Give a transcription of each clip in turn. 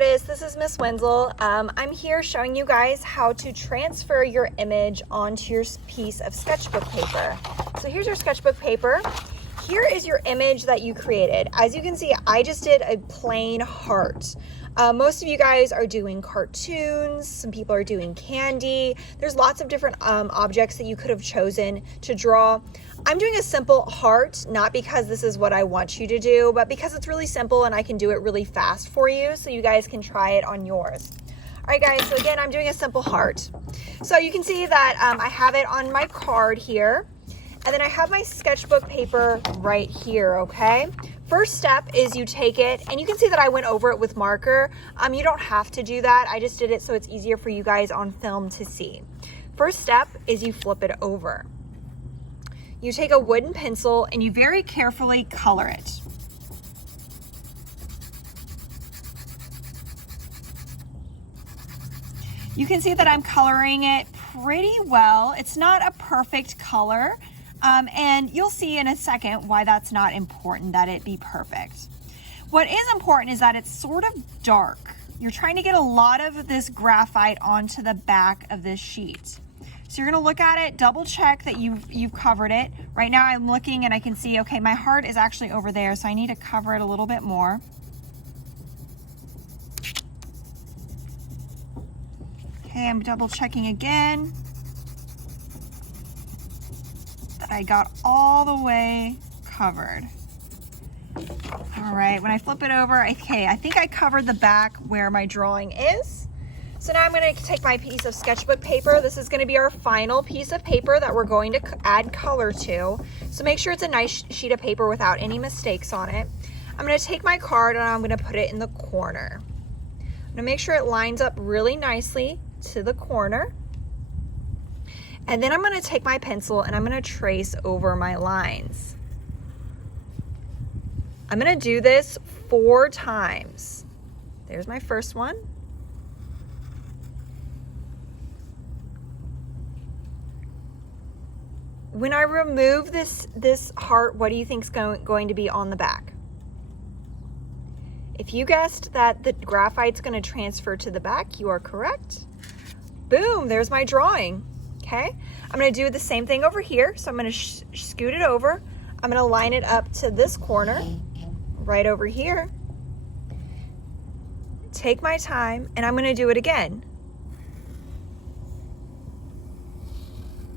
artists, this is Miss Wenzel. I'm here showing you guys how to transfer your image onto your piece of sketchbook paper. So here's your sketchbook paper. Here is your image that you created. As you can see, I just did a plain heart. Most of you guys are doing cartoons, some people are doing candy. There's lots of different objects that you could have chosen to draw. I'm doing a simple heart, not because this is what I want you to do, but because it's really simple and I can do it really fast for you so you guys can try it on yours. All right guys, so again, I'm doing a simple heart. So you can see that I have it on my card here, and then I have my sketchbook paper right here, okay? First step is you take it, and you can see that I went over it with marker. You don't have to do that. I just did it so it's easier for you guys on film to see. First step is you flip it over. You take a wooden pencil and you very carefully color it. You can see that I'm coloring it pretty well. It's not a perfect color, and you'll see in a second why that's not important, that it be perfect. What is important is that it's sort of dark. You're trying to get a lot of this graphite onto the back of this sheet. So you're gonna look at it, double check that you've covered it. Right now I'm looking and I can see, okay, my heart is actually over there, so I need to cover it a little bit more. Okay, I'm double checking again that I got all the way covered. All right, when I flip it over, okay, I think I covered the back where my drawing is. So now I'm going to take my piece of sketchbook paper. This is going to be our final piece of paper that we're going to add color to. So make sure it's a nice sheet of paper without any mistakes on it. I'm going to take my card and I'm going to put it in the corner. I'm going to make sure it lines up really nicely to the corner. And then I'm going to take my pencil and I'm going to trace over my lines. I'm going to do this 4 times. There's my first one. When I remove this heart, what do you think is going to be on the back? If you guessed that the graphite's going to transfer to the back, you are correct. Boom, there's my drawing. Okay, I'm going to do the same thing over here. So I'm going to scoot it over. I'm going to line it up to this corner, right over here. Take my time, and I'm going to do it again.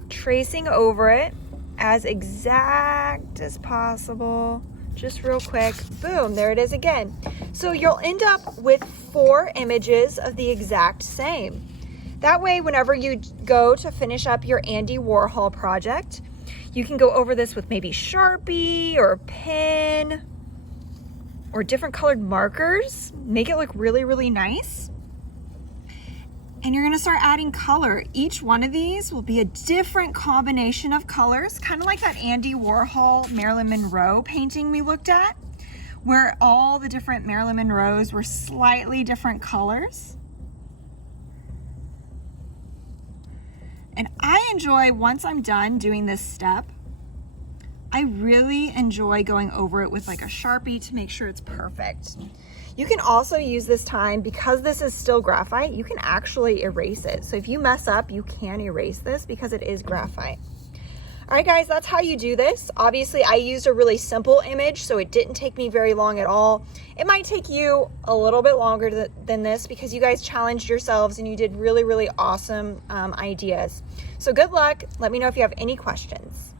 Tracing over it as exact as possible, just real quick. Boom, there it is again. So you'll end up with 4 images of the exact same. That way, whenever you go to finish up your Andy Warhol project, you can go over this with maybe Sharpie or a pen or different colored markers, make it look really, really nice. And you're gonna start adding color. Each one of these will be a different combination of colors, kind of like that Andy Warhol Marilyn Monroe painting we looked at, where all the different Marilyn Monroes were slightly different colors. And I enjoy, once I'm done doing this step, I really enjoy going over it with like a Sharpie to make sure it's perfect. You can also use this time, because this is still graphite, you can actually erase it. So if you mess up, you can erase this because it is graphite. All right guys, that's how you do this. Obviously I used a really simple image, so it didn't take me very long at all. It might take you a little bit longer than this because you guys challenged yourselves and you did really, really awesome ideas. So good luck. Let me know if you have any questions.